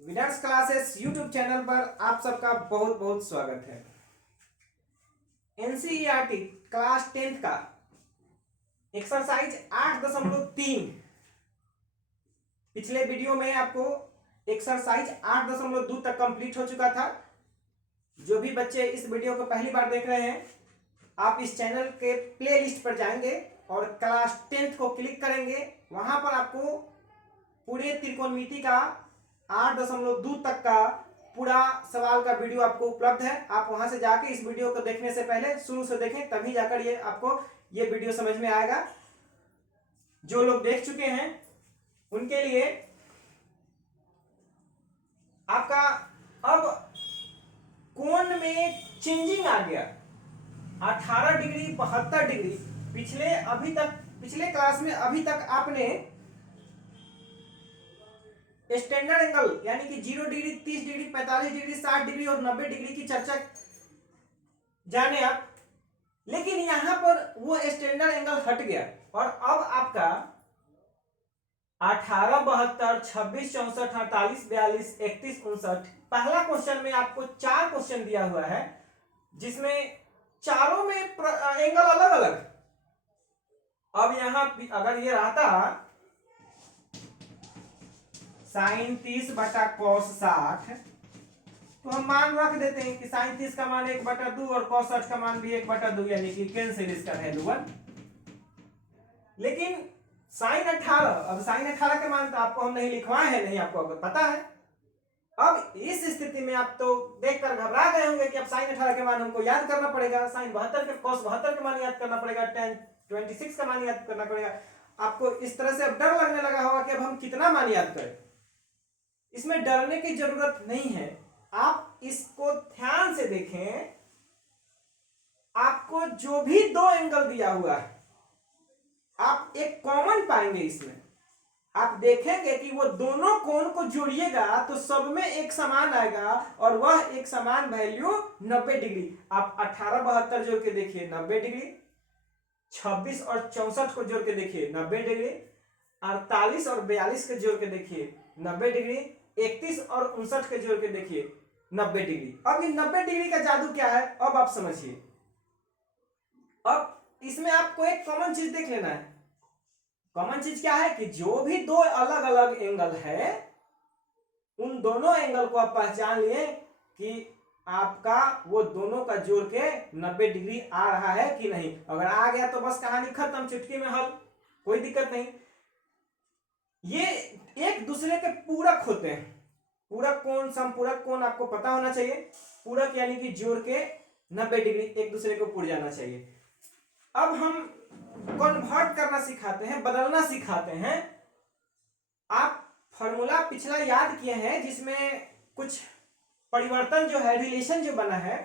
Winners classes YouTube channel पर आप सबका बहुत बहुत स्वागत है। एनसीईआरटी क्लास 10th का एक्सरसाइज 8.3 पिछले वीडियो में आपको एक्सरसाइज 8.2 तक कंप्लीट हो चुका था। जो भी बच्चे इस वीडियो को पहली बार देख रहे हैं, आप इस चैनल के प्लेलिस्ट पर जाएंगे और क्लास 10th को क्लिक करेंगे। वहां पर आपको पूरे त्रिकोणमिति का 8.2 तक का पूरा सवाल का वीडियो आपको उपलब्ध है। आप वहां से जाके इस वीडियो को देखने से पहले शुरू से देखें, तभी जाकर ये आपको ये वीडियो समझ में आएगा। जो लोग देख चुके हैं उनके लिए आपका अब कोण में चेंजिंग आ गया 18 डिग्री 72 डिग्री। पिछले क्लास में अभी तक आपने स्टैंडर्ड एंगल यानी कि 0 डिग्री 30 डिग्री 45 डिग्री 60 डिग्री और 90 डिग्री की चर्चा जाने आप, लेकिन यहां पर वो स्टैंडर्ड एंगल हट गया और अब आपका 18 72 26 64 48 42 31 59 पहला क्वेश्चन में आपको 4 क्वेश्चन दिया हुआ है, जिसमें चारों में एंगल अलग अलग। अब यहां अगर ये रहता साइन 30 बटा कॉस 60, तो हम मान रख देते हैं कि साइन 30 का मान 1/2 और कॉस 60 का मान भी 1/2, यानी कि कैंसिल इसका वैल्यू 1। लेकिन साइन 18, अब साइन 18 के मान तो आपको हम नहीं लिखवाए हैं, नहीं आपको पता है। अब इस स्थिति में आप तो देखकर घबरा गए होंगे कि अब साइन 18 के मान हमको याद करना पड़ेगा, साइन 72 के कॉस 72 के मान याद करना पड़ेगा, tan 26 का मान याद करना पड़ेगा। आपको इस तरह से अब डर लगने लगा होगा कि अब हम कितना मान याद करें। इसमें डरने की जरूरत नहीं है, आप इसको ध्यान से देखें। आपको जो भी दो एंगल दिया हुआ है, आप एक कॉमन पाएंगे इसमें। आप देखेंगे कि वो दोनों कोण को जोड़िएगा तो सब में एक समान आएगा और वह एक समान वैल्यू 90 डिग्री। आप 18 72 जोड़ के देखिए 90 डिग्री, 26 और 64 को जोड़ के देखिए 90 डिग्री, 48 और 42 के जोड़ के देखिए 90 डिग्री, 31 और 59 के जोड़ के देखिए 90 डिग्री। अब ये 90 डिग्री का जादू क्या है, अब आप समझिए। अब इसमें आपको एक कॉमन चीज देख लेना है। कॉमन चीज क्या है कि जो भी दो अलग अलग एंगल है, उन दोनों एंगल को आप पहचान लिए कि आपका वो दोनों का जोड़ के 90 डिग्री आ रहा है कि नहीं। अगर आ गया तो बस कहानी खत्म, चुटकी में हल, कोई दिक्कत नहीं। ये एक दूसरे के पूरक होते हैं। पूरक कोण, समपूरक कोण आपको पता होना चाहिए। पूरक यानी कि जोड़ के 90 डिग्री एक दूसरे को पुर जाना चाहिए। अब हम कन्वर्ट करना सिखाते हैं, बदलना सिखाते हैं। आप फॉर्मूला पिछला याद किए हैं, जिसमें कुछ परिवर्तन जो है, रिलेशन जो बना है,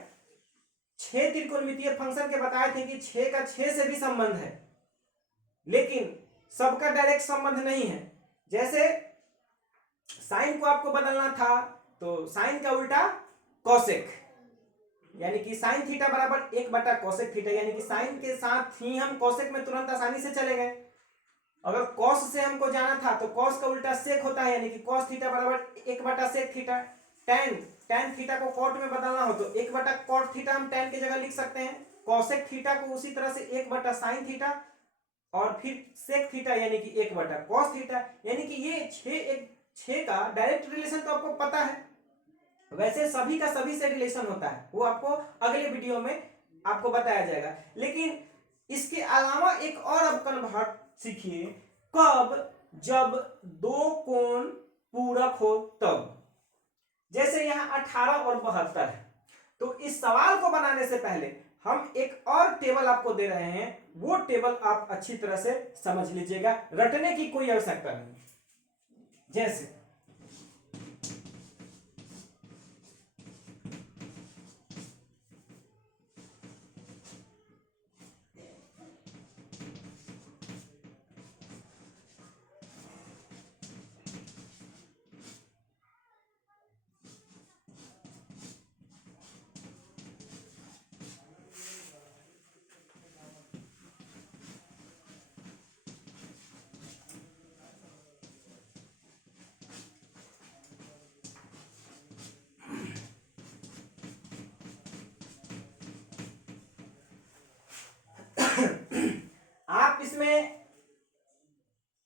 6 त्रिकोणमितीय फंक्शन के बताए थे कि 6 का 6 से भी संबंध है, लेकिन सबका डायरेक्ट संबंध नहीं है। जैसे साइन को आपको बदलना था तो साइन का उल्टा कॉसेक, यानी कि साइन थीटा बराबर 1/कोसेक थीटा, यानी कि साइन के साथ ही हम कोसेक में तुरंत आसानी से चले गए। अगर कॉस से हमको जाना था तो कॉस का उल्टा सेक होता है, यानी कि कॉस थीटा बराबर 1/सेक थीटा। टैन थीटा को कॉट में बदलना हो तो 1/कॉट थीटा हम टैन की जगह लिख सकते हैं। कॉसेक थीटा को उसी तरह से 1/साइन थीटा और फिर सेक थीटा यानी कि 1/कॉस थीटा। यानी कि ये 6 का डायरेक्ट रिलेशन तो आपको पता है। वैसे सभी का सभी से रिलेशन होता है, वो आपको अगले वीडियो में आपको बताया जाएगा। लेकिन इसके अलावा एक और अब कन्वर्ट सीखिए, कब, जब दो कोण पूरक हो तब। जैसे यहां 18 और 72 है, तो इस सवाल को बनाने से पहले हम एक और टेबल आपको दे रहे हैं। वो टेबल आप अच्छी तरह से समझ लीजिएगा, रटने की कोई आवश्यकता नहीं। जैसे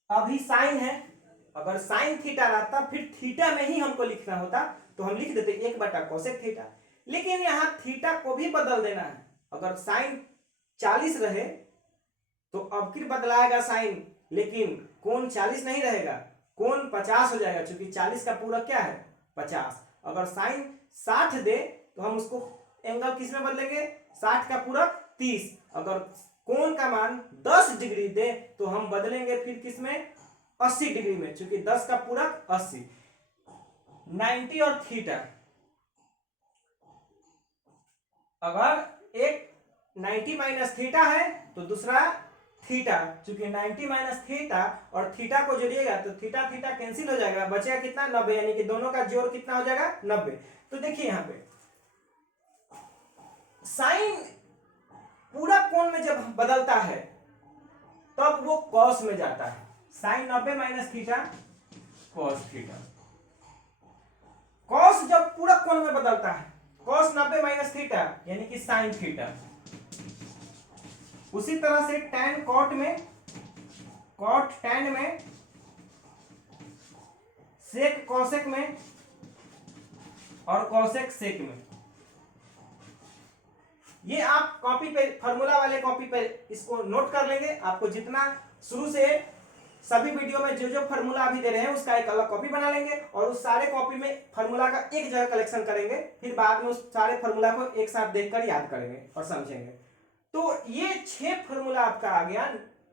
अभी साइन है, अगर साइन थीटा रहता फिर थीटा में ही हमको लिखना होता तो हम लिख देते 1 बटा कोसेक थीटा। लेकिन यहाँ थीटा को भी बदल देना है। अगर साइन 40 रहे तो अब फिर बदलाएगा साइन, लेकिन कोण 40 नहीं रहेगा, कोण 50 हो जाएगा, क्योंकि 40 का पूरक क्या है 50। अगर साइन 60 दे तो हम उसको एंगल किस में बदलेंगे, 60 का पूरक 30। अगर कोण का मान 10 डिग्री दे तो हम बदलेंगे फिर किस में, 80 डिग्री में, क्योंकि 10 का पूरक 80। 90 और थीटा, अगर एक 90 माइनस थीटा है तो दूसरा थीटा, चूंकि 90 माइनस थीटा और थीटा को जोड़िएगा तो थीटा थीटा कैंसिल हो जाएगा, बचेगा कितना 90, यानी कि दोनों का जोड़ कितना हो जाएगा 90। तो देखिए यहाँ पे साइन पूरा कोण में जब बदलता है तब वो कॉस में जाता है। Sine 90 minus theta cos theta. Cos जब पूरा कोण में बदलता है, कॉस 90 माइनस थीटा यानी कि साइन थीटा। उसी तरह से टैन कॉट में, कॉट टैन में, सेक कॉसेक में और कॉसेक सेक में। ये आप कॉपी पे, फार्मूला वाले कॉपी पे इसको नोट कर लेंगे। आपको जितना शुरू से सभी वीडियो में जो जो फार्मूला अभी दे रहे हैं उसका एक अलग कॉपी बना लेंगे और उस सारे कॉपी में फार्मूला का एक जगह कलेक्शन करेंगे, फिर बाद में उस सारे फार्मूला को एक साथ देखकर याद करेंगे और समझेंगे। तो ये 6 फार्मूला आपका आ गया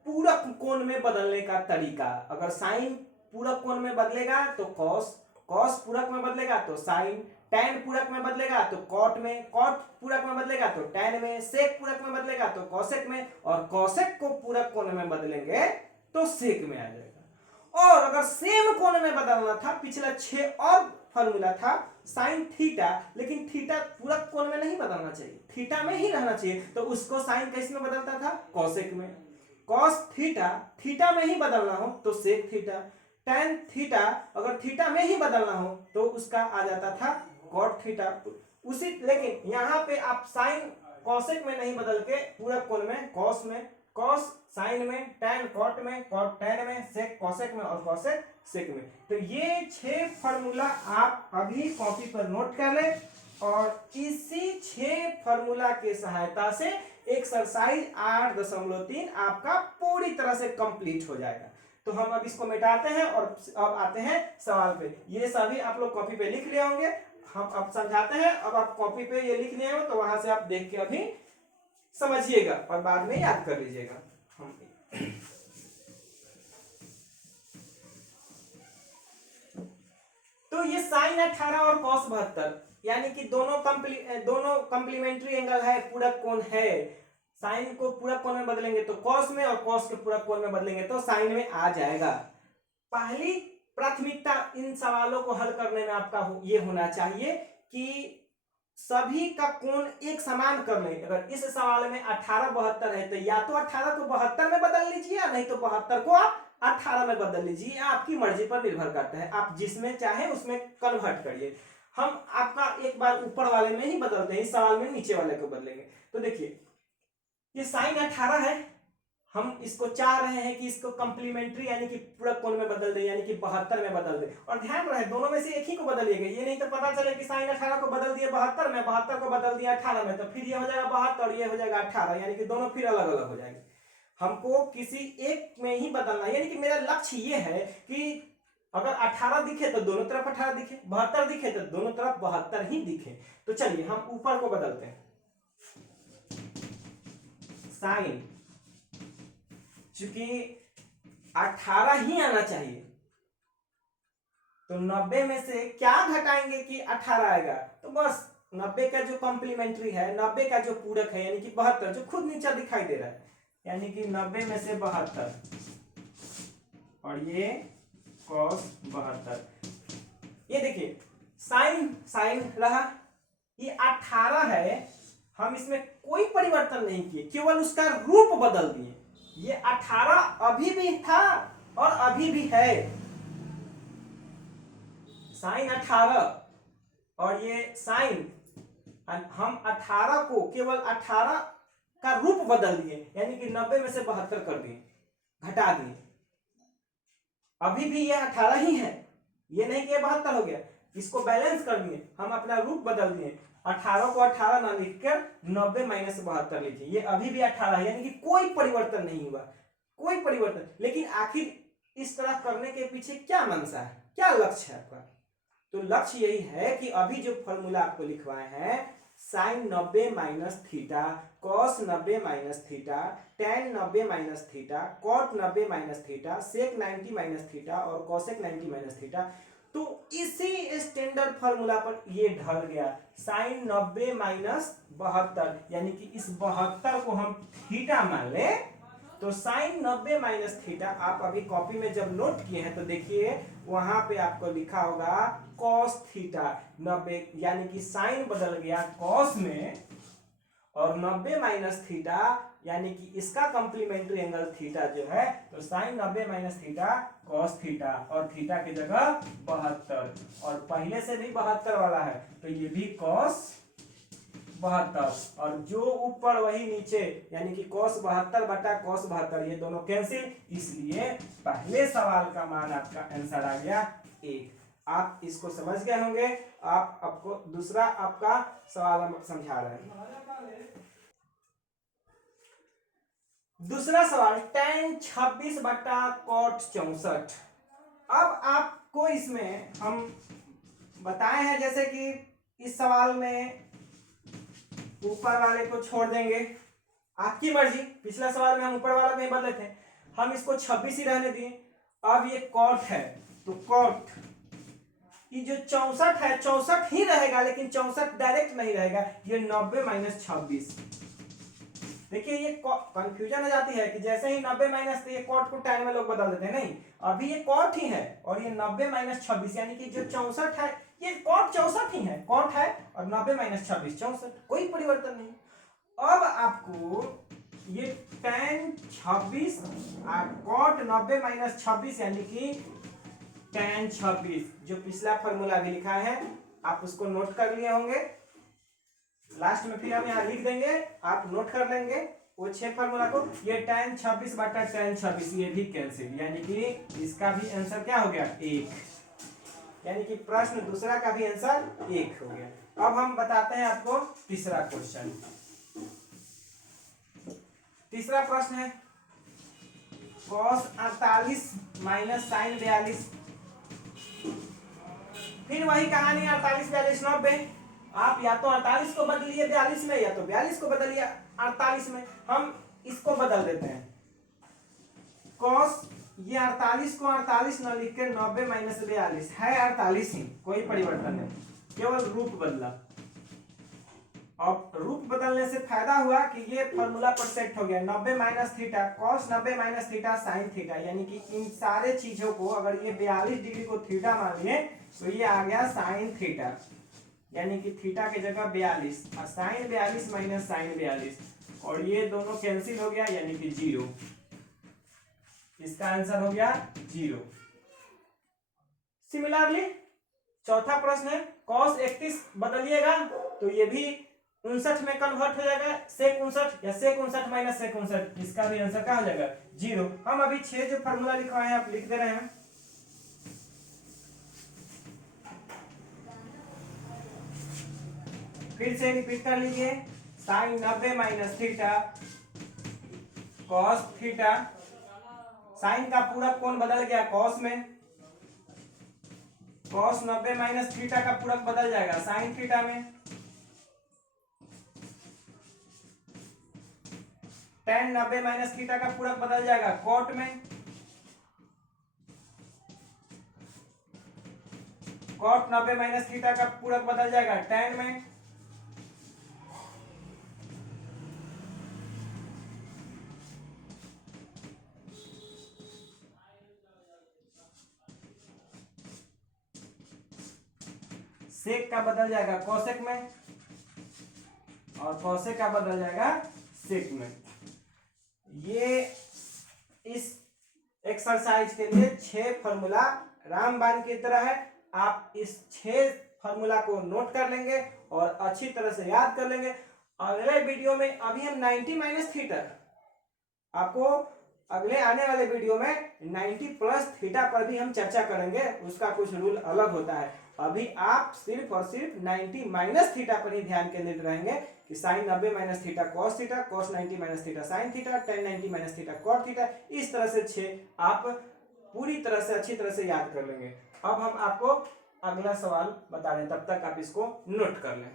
पूरक कोण में बदलने का तरीका। अगर साइन पूरक कोण में बदलेगा तो कॉस, कॉस पूरक में बदलेगा तो साइन, टैन पूरक में बदलेगा तो कॉट में, कॉट पूरक में बदलेगा तो टैन में, सेक पूरक में बदलेगा तो कॉसेक में, और कॉसेक को पूरक कोण में बदलेंगे तो सेक में आ जाएगा। और अगर सेम कोण में बदलना था, पिछला 6 और फॉर्मूला था साइन थीटा, लेकिन थीटा पूरक कोण में नहीं बदलना चाहिए, थीटा में ही रहना चाहिए, तो उसको साइन किस में बदलता था, कॉसेक में। कॉस थीटा, थीटा में ही बदलना हो तो सेक थीटा। टैन थीटा अगर थीटा में ही बदलना हो तो उसका आ जाता था कॉट थीटा। उसी, लेकिन यहाँ पे आप साइन कॉसेक में नहीं बदल के पूरक कोण में, कॉस में, कॉस साइन में, टैन कॉट में, कॉट टैन में, सेक कॉसेक में और कॉसेक सेक में। तो ये 6 फार्मूला आप अभी कॉपी पर नोट कर लें और इसी 6 फार्मूला के सहायता से एक्सरसाइज 8.3 आपका पूरी तरह से कंप्लीट हो जाएगा। तो हम अब इसको मिटाते हैं और अब आते हैं सवाल पे। ये सभी आप लोग कॉपी पे लिख लिए होंगे, हम अब समझाते हैं। अब आप कॉपी पे ये लिख लिए हो तो वहां से आप देख के अभी समझिएगा और बाद में याद कर लीजिएगा। तो ये साइन 18 और कॉस 72 यानी कि दोनों कंप्लीमेंट्री एंगल है, पूरक कोण है। साइन को पूरक कोण में बदलेंगे तो कॉस में, और कॉस के पूरक कोण में बदलेंगे तो साइन में आ जाएगा। पहली प्राथमिकता इन सवालों को हल करने में आपका ये होना चाहिए कि सभी का कोण एक समान कर लें। अगर इस सवाल में 18 72 है तो या तो 18 को 72 में बदल लीजिए, या नहीं तो 72 को आप 18 में बदल लीजिए, आपकी मर्जी पर निर्भर करता है, आप जिसमें चाहे उसमें कन्वर्ट करिए। हम आपका एक बार ऊपर वाले में ही बदलते हैं, इस सवाल में नीचे वाले को बदलेंगे। तो देखिए ये साइन 18 है, हम इसको चाह रहे हैं कि इसको कंप्लीमेंट्री यानी कि पूरक कोण में बदल दे, यानी कि 72 में बदल दे। और ध्यान रहे दोनों में से एक ही को बदलिएगा, ये नहीं तो पता चले कि साइन 18 को बदल दिए 72 में, 72 को बदल दिया 18 में, तो फिर ये हो जाएगा 72 और ये हो जाएगा 18, यानी कि दोनों फिर अलग अलग हो जाएंगे। हमको किसी एक में ही बदलना, यानी कि मेरा लक्ष्य ये है कि अगर 18 दिखे तो दोनों तरफ 18 दिखे, 72 दिखे तो दोनों तरफ 72 ही दिखे। तो चलिए हम ऊपर को बदलते हैं। साइन चूंकि 18 ही आना चाहिए तो 90 में से क्या घटाएंगे कि 18 आएगा, तो बस 90 का जो कॉम्प्लीमेंट्री है, 90 का जो पूरक है यानी कि 72 जो खुद नीचे दिखाई दे रहा है, यानी कि 90 में से 72 और ये cos 72। ये देखिए साइन साइन रहा, ये 18 है, हम इसमें कोई परिवर्तन नहीं किए, केवल उसका रूप बदल दिए। ये 18 अभी भी था और अभी भी है, साइन 18 और ये साइन, हम 18 को केवल 18 का रूप बदल दिए, यानी कि 90 में से 72 कर दिए, घटा दिए। अभी भी ये 18 ही है, ये नहीं कि ये 72 हो गया। इसको बैलेंस कर दिए, हम अपना रूप बदल दिए, 18 को 18 ना लिखकर 90 माइनस 72 लिखिए, ये अभी भी 18 है, यानी कि कोई परिवर्तन नहीं हुआ, कोई परिवर्तन। लेकिन आखिर इस तरह करने के पीछे क्या मंशा है, क्या लक्ष्य है आपका? तो लक्ष्य यही है कि अभी जो फॉर्मूला आपको लिखवाए हैं, sine 90 minus theta, cos 90 minus theta, tan 90 minus theta, cot 90 minus theta, sec 90 minus theta और कॉसेक 90 माइनस थीटा, तो इसी स्टैंडर्ड फॉर्मूला पर ये ढल गया। साइन 90 माइनस 72, यानी कि इस 72 को हम थीटा मान ले, तो साइन 90 माइनस थीटा, आप अभी कॉपी में जब नोट किए हैं तो देखिए वहां पे आपको लिखा होगा कॉस थीटा 90, यानी कि साइन बदल गया कॉस में, और 90 माइनस थीटा यानी कि इसका कंप्लीमेंट्री एंगल थीटा जो है, तो sine 90 minus theta cos theta, और थीटा की जगह 72, और पहले से भी 72 वाला है तो ये भी कॉस 72, और जो ऊपर वही नीचे, यानी कि कॉस 72 बटा कॉस 72, ये दोनों कैंसिल, इसलिए पहले सवाल का मान आपका आंसर आ गया 1। आप इसको समझ गए होंगे। आप आपको दूसरा आपका सवाल हम समझा रहे हैं। दूसरा सवाल tan 26 बटा cot 64। अब आपको इसमें हम बताए हैं जैसे कि इस सवाल में ऊपर वाले को छोड़ देंगे, आपकी मर्जी। पिछला सवाल में हम ऊपर वाला नहीं बदले थे, हम इसको 26 ही रहने दिए। अब ये कॉट है तो कॉट, ये जो 64 है 64 ही रहेगा, लेकिन 64 डायरेक्ट नहीं रहेगा, ये 90 माइनस 26। देखिए ये कंफ्यूजन हो जाती है कि जैसे ही 90 माइनस, तो ये कॉट को tan में लोग बदल देते हैं, नहीं, अभी ये कॉट ही है, और ये 90 माइनस 26, यानी कि जो 64 है ये कॉट 64 ही है, कॉट है, और 90 माइनस 26 64, कोई परिवर्तन नहीं। अब आपको ये tan 26 और कॉट 90 माइनस 26, यानी कि tan 26, जो पिछला फॉर्मूला भी लिखा है आप उसको नोट कर लिए होंगे, लास्ट में फिर हम यहाँ लिख देंगे, आप नोट कर लेंगे वो 6 फॉर्मूला को। ये tan 26 बटा tan 26, ये भी कैंसिल, यानी कि इसका भी आंसर क्या हो गया 1, यानी कि प्रश्न दूसरा का भी आंसर 1 हो गया। अब हम बताते हैं आपको तीसरा क्वेश्चन। तीसरा प्रश्न है cos 48 माइनस साइन 42, फिर वही कहानी 48 42 90, आप या तो 48 को बदलिए 42 में, या तो 42 को बदलिए 48 में। हम इसको बदल देते हैं, cos ये 48 को 48 न लिख के 90 माइनस 42 है 48 ही, कोई परिवर्तन नहीं, केवल रूप बदला। अब रूप बदलने से फायदा हुआ कि ये फॉर्मूला पर सेट हो गया, 90 minus theta cos 90 minus theta sine theta, यानी कि इन सारे चीजों को अगर ये 42 डिग्री को थीटा मान लिए तो ये आ गया साइन थीटा, यानी कि थीटा की जगह 42, और साइन 42 माइनस साइन 42, और ये दोनों कैंसिल हो गया, यानी कि 0, इसका आंसर हो गया 0। सिमिलरली चौथा प्रश्न है cos 31 बदलिएगा तो ये भी 59 में कन्वर्ट हो जाएगा, सेक 59 या सेक 59 माइनस सेक 59, इसका भी आंसर क्या हो जाएगा 0। हम अभी 6 जो फॉर्मूला लिखवाए हैं आप लिख दे रहे हैं, फिर से रिपीट कर लीजिए, sine 90 minus theta cos theta, sine का पूरक कोण बदल गया कॉस में, कॉस 90 माइनस थीटा का पूरक बदल जाएगा साइन थीटा में, tan 90 माइनस थीटा का पूरक बदल जाएगा कॉट में, कॉट 90 माइनस थीटा का पूरक बदल जाएगा tan में, सेक का बदल जाएगा कोसेक में, और कोसेक का बदल जाएगा सेक में। ये इस एक्सरसाइज के लिए 6 फॉर्मूला रामबाण की तरह है, आप इस 6 फॉर्मूला को नोट कर लेंगे और अच्छी तरह से याद कर लेंगे। अगले वीडियो में अभी हम 90 माइनस थीटा आपको अगले आने वाले वीडियो में 90 प्लस थीटा पर भी हम चर्चा करेंगे, उसका कुछ रूल अलग होता है। अभी आप सिर्फ और सिर्फ 90 माइनस थीटा पर ही ध्यान केंद्रित रहेंगे कि sine 90 minus theta cos theta, cos 90 minus theta sine theta, tan 90 minus theta cot theta, इस तरह से 6 आप पूरी तरह से अच्छी तरह से याद कर लेंगे। अब हम आपको अगला सवाल बता रहे हैं, तब तक आप इसको नोट कर लें।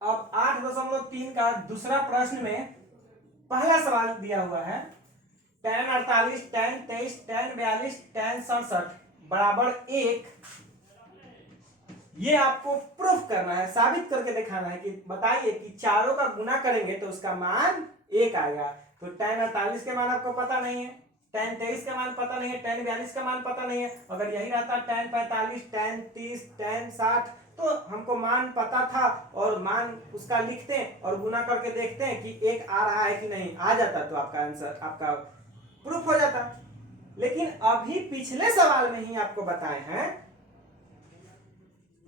अब 8.3 का दूसरा प्रश्न में पहला सवाल दिया हुआ है, tan 48, tan 23, tan 42, tan 67 बराबर 1, ये आपको प्रूफ करना है, साबित करके दिखाना है कि बताइए कि चारों का गुना करेंगे तो उसका मान 1 आएगा। तो tan 48 के मान आपको पता नहीं है, tan 23 का मान पता नहीं है, tan 42 का मान पता नहीं है। अगर यही रहता tan 45, tan 30, tan 60 तो हमको मान पता था और मान उसका लिखते हैं और गुना करके देखते हैं कि 1 आ रहा है कि नहीं, आ जाता तो आपका आंसर, आपका प्रूफ हो जाता। लेकिन अभी पिछले सवाल में ही आपको बताए हैं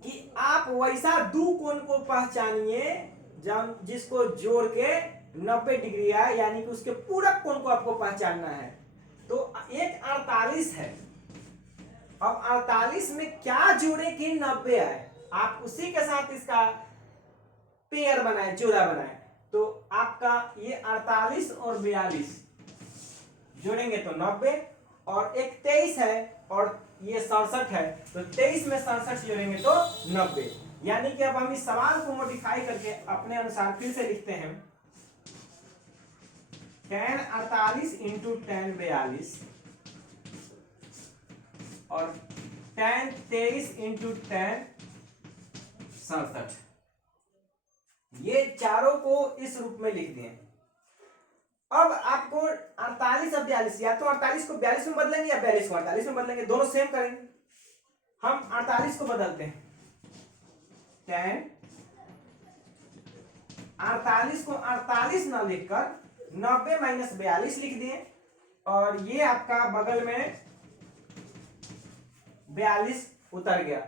कि आप वैसा दो कोण को पहचानिए जिसको जोड़ के 90 डिग्री आए, यानी कि उसके पूरक कोण को आपको पहचानना है। तो एक 48 है, अब 48 में क्या जोड़े कि 90 आए, आप उसी के साथ इसका पेयर बनाए, जोड़ा बनाए। तो आपका ये 48 और 42 जोड़ेंगे तो 90, और एक 23 है और ये 67 है, तो 23 में 67 जोड़ेंगे तो 90। यानी कि अब हम इस सवाल को मॉडिफाई करके अपने अनुसार फिर से लिखते हैं, tan 48 इंटू tan 42 और tan 23 इंटू tan 67, ये चारों को इस रूप में लिख दिए। अब आपको 48 और 42, या तो 48 को 42 में बदलेंगे या 42 को 48 में बदलेंगे, दोनों सेम करेंगे। हम 48 को बदलते हैं, tan 48 को 48 ना लिखकर 90 माइनस 42 लिख दिए, और ये आपका बगल में 42 उतर गया।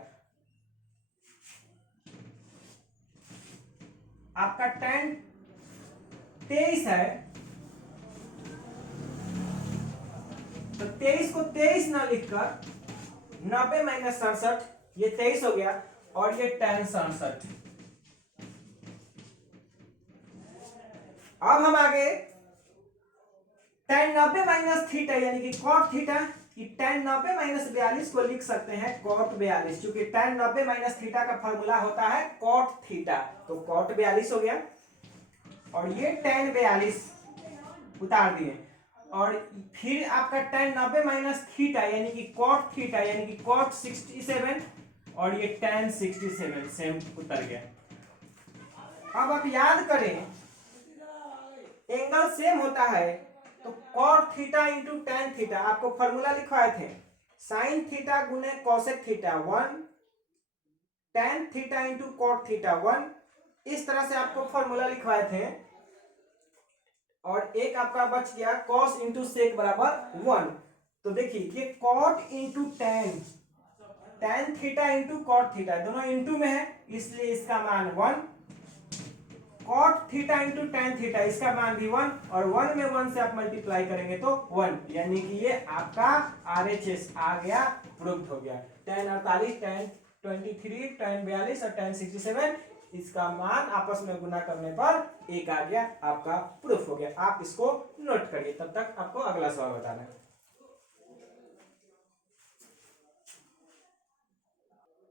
आपका tan 23 है, तो 23 को 23 ना लिखकर 90 माइनस 67, ये 23 हो गया, और ये tan 67। अब हम आगे tan 90 माइनस थीटा यानी कि cot थीटा, कि tan 90 माइनस 42 को लिख सकते हैं cot 42, क्योंकि tan 90 माइनस थीटा का फॉर्मूला होता है cot थीटा, तो cot 42 हो गया, और ये tan 42 उतार दिए, और फिर आपका tan 90 माइनस थीटा यानी कि cot थीटा यानी कि cot 67, और ये tan 67 सेम उतर गया। अब आप याद करें, एंगल सेम होता है तो cot theta into tan theta, आपको फॉर्मूला लिखवाए थे, साइन थीटा गुने cosec theta 1, tan theta into cot theta 1, इस तरह से आपको फॉर्मूला लिखवाए थे। और एक आपका बच गया cos इंटू सेक बराबर 1। तो देखिए ये cot into tan theta into cot theta दोनों इंटू में है, इसलिए इसका मान 1, cot theta into tan theta इसका मान भी 1, और 1 में 1 से आप मल्टीप्लाई करेंगे तो 1, यानी कि ये आपका RHS आ गया, प्रूफ हो गया। tan 48, tan 23, tan 42 और tan 67, इसका मान आपस में गुना करने पर 1 आ गया, आपका प्रूफ हो गया। आप इसको नोट करिए, तब तक आपको अगला सवाल बताना है।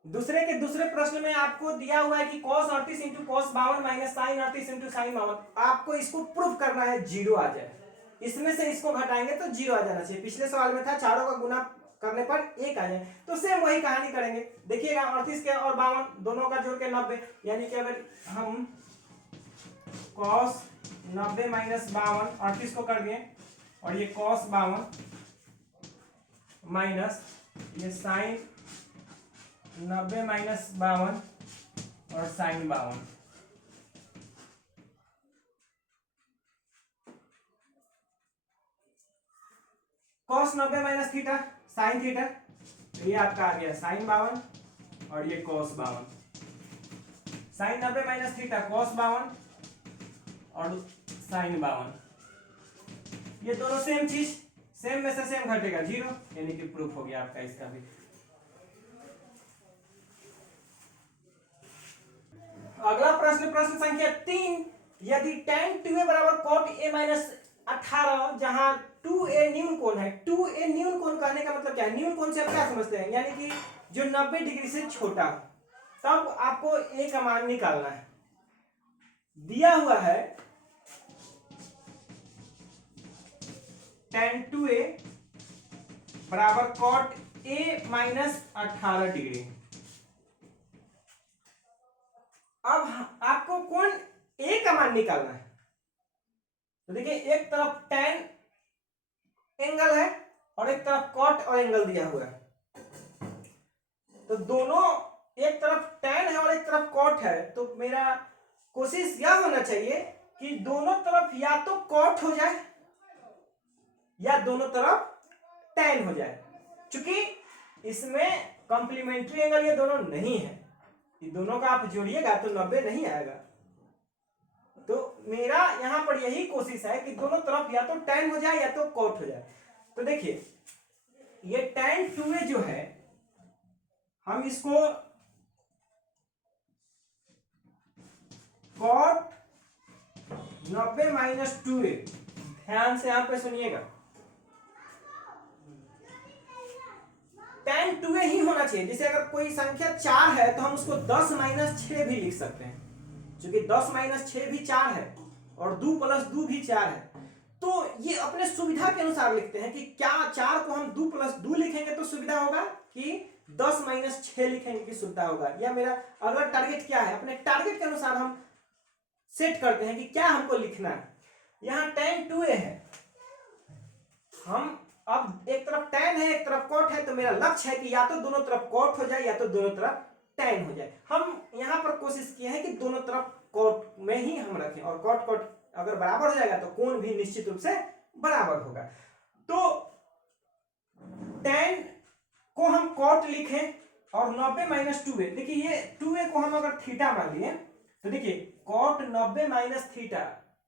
दूसरे के दूसरे प्रश्न में आपको दिया हुआ है कि cos 38 into cos 52 minus sine 38 into sine 52, आपको इसको प्रूफ करना है, जीरो आ जाए, इसमें से इसको घटाएंगे तो जीरो आ जाना चाहिए। पिछले सवाल में था चारों का गुना करने पर 1 आ जाए, तो सेम वही कहानी करेंगे। देखिएगा 38 के और 52 दोनों का जोड़ के 90, यानी कि अगर हम cos 90 माइनस 52 38 को कर दिए, और ये cos 52 माइनस ये साइन 90 माइनस 52 और sine 52, cos 90 minus theta sine theta, तो ये आपका आ गया साइन 52 और ये cos 52, sin 90 minus theta cos 52 और sin 52, ये दोनों सेम चीज, सेम में से सेम घटेगा 0, यानी कि प्रूफ हो गया आपका इसका भी। अगला प्रश्न, प्रश्न संख्या 3, यदि tan 2a बराबर cot a माइनस 18, जहां 2a न्यून कोण है। 2a न्यून कोण कहने का मतलब क्या है? न्यून कोण से आप क्या समझते हैं? यानी कि जो 90 डिग्री से छोटा हो, तब आपको a का मान निकालना है। दिया हुआ है tan 2a बराबर cot a माइनस 18 डिग्री। अब आपको कोण a का मान निकालना है। तो देखिए, एक तरफ tan एंगल है और एक तरफ cot और एंगल दिया हुआ है, तो दोनों, एक तरफ tan है और एक तरफ cot है, तो मेरा कोशिश यह होना चाहिए कि दोनों तरफ या तो cot हो जाए या दोनों तरफ tan हो जाए। चूंकि इसमें कॉम्प्लीमेंट्री एंगल ये दोनों नहीं है, ये दोनों का आप जोड़िएगा तो 90 नहीं आएगा। तो मेरा यहां पर यही कोशिश है कि दोनों तरफ या तो tan हो जाए या तो cot हो जाए। तो देखिए, ये tan 2a जो है, हम इसको cot 90 माइनस 2a, ध्यान से यहां पे सुनिएगा, tan 2a ही होना चाहिए। जैसे अगर कोई संख्या 4 है तो हम उसको 10 माइनस 6 भी लिख सकते हैं, क्योंकि 10 माइनस 6 भी 4 है और 2 प्लस 2 भी 4 है। तो ये अपने सुविधा के अनुसार लिखते हैं कि क्या 4 को हम 2 प्लस 2 लिखेंगे तो सुविधा होगा, कि 10 माइनस 6 लिखेंगे की सुविधा होगा। या मेरा अगला टारगेट क्या है, अपने टारगेट के अनुसार हम सेट करते हैं कि क्या हमको लिखना है। यहाँ tan 2a है, हम अब एक तरफ tan है एक तरफ cot है, तो मेरा लक्ष्य है कि या तो दोनों तरफ cot हो जाए या तो दोनों तरफ tan हो जाए। हम यहां पर कोशिश किए हैं कि दोनों तरफ cot में ही हम रखें, और cot अगर बराबर हो जाएगा तो कोण भी निश्चित रूप से बराबर होगा। तो tan को हम cot लिखें और 90 माइनस 2a, देखिए ये 2a को हम अगर थीटा मान लिए तो देखिए cot 90 माइनस थीटा,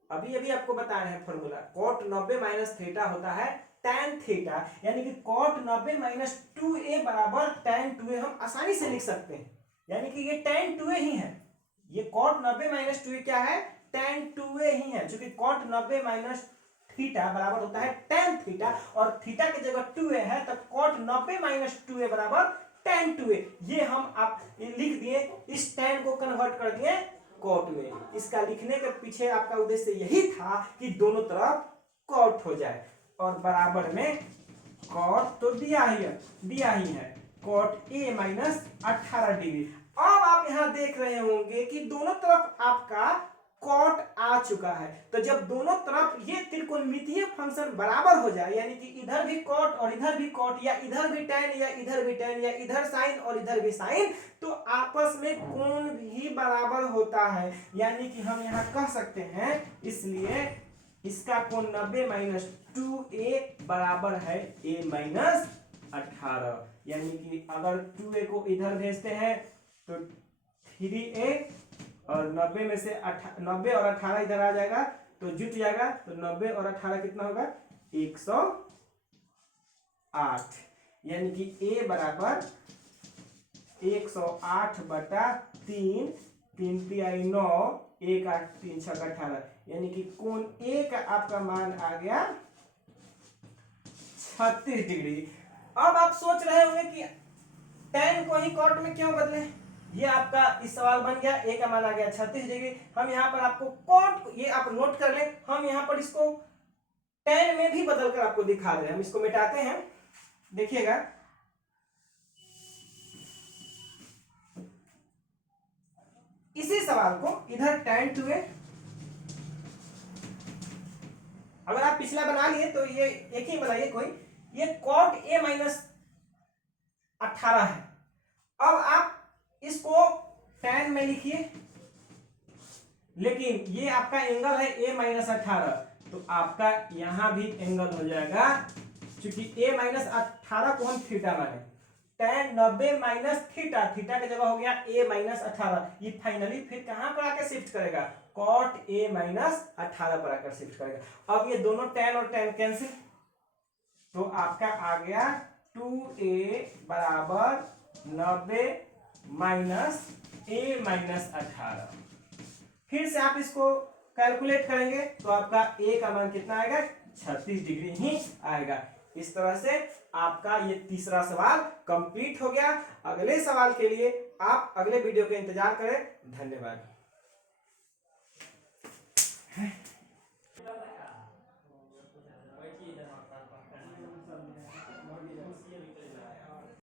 अभी अभी आपको बता रहे हैं फॉर्मूला, cot 90 माइनस थीटा होता है tan थीटा, यानी कि cot 90 माइनस 2a बराबर tan 2a हम आसानी से लिख सकते हैं, यानी कि ये tan 2a ही है। ये cot 90 माइनस 2a क्या है? tan 2a ही है, क्योंकि cot 90 माइनस थीटा बराबर होता है tan थीटा, और थीटा की जगह 2a है, तो cot 90 माइनस 2a बराबर tan 2a। ये हम आप लिख दिए, इस tan को कन्वर्ट कर दिए cot में। इसका लिखने के पीछे आपका उद्देश्य यही था कि दोनों तरफ cot हो जाए, और बराबर में cot तो दिया ही है cot a माइनस 18 डिग्री। अब आप यहां देख रहे होंगे कि दोनों तरफ आपका cot आ चुका है। तो जब दोनों तरफ ये त्रिकोणमितीय फंक्शन बराबर हो जाए, यानी कि इधर भी cot और इधर भी cot, या इधर भी tan या इधर भी tan, या इधर sin और इधर भी sin, तो आपस में कोण भी बराबर होता है। यानी कि हम यहाँ कह सकते हैं, इसलिए इसका कोण 90 माइनस 2a बराबर है a माइनस 18। यानी कि अगर 2a को इधर भेजते हैं तो 3a, और 90 में से 90 और 18 इधर आ जाएगा तो जुट जाएगा, तो 90 और 18 कितना होगा? 108। यानी कि a बराबर 108 बटा 3, 3 तिहाई 9, 1 8 3 6 18, यानी कि कोण a का आपका मान आ गया 36 डिग्री। अब आप सोच रहे होंगे कि tan को ही cot में क्यों बदले, ये आपका इस सवाल बन गया, a का मान आ गया 36 डिग्री। हम यहाँ पर आपको cot, ये आप नोट कर लें, हम यहाँ पर इसको tan में भी बदल कर आपको दिखा रहे हैं। हम इसको मिटाते हैं, देखिएगा, इसी सवाल को इधर tan 2a, अगर आप पिछला बना लिए तो ये एक ही बनाइए कोई, ये cot a माइनस 18 है। अब आप इसको tan में लिखिए, लेकिन ये आपका एंगल है a माइनस 18, तो आपका यहां भी एंगल हो जाएगा, क्योंकि a माइनस 18 को हम थीटा माने, tan 90 माइनस थीटा, थीटा की जगह हो गया a माइनस 18, ये फाइनली फिर कहां पर आकर शिफ्ट करेगा, cot a माइनस 18 पर आकर शिफ्ट करेगा। अब ये दोनों tan और tan कैंसिल, तो आपका आ गया 2a बराबर 90 माइनस a माइनस 18। फिर से आप इसको कैलकुलेट करेंगे तो आपका a का मान कितना आएगा, 36 डिग्री ही आएगा। इस तरह से आपका ये तीसरा सवाल कंप्लीट हो गया। अगले सवाल के लिए आप अगले वीडियो का इंतजार करें। धन्यवाद।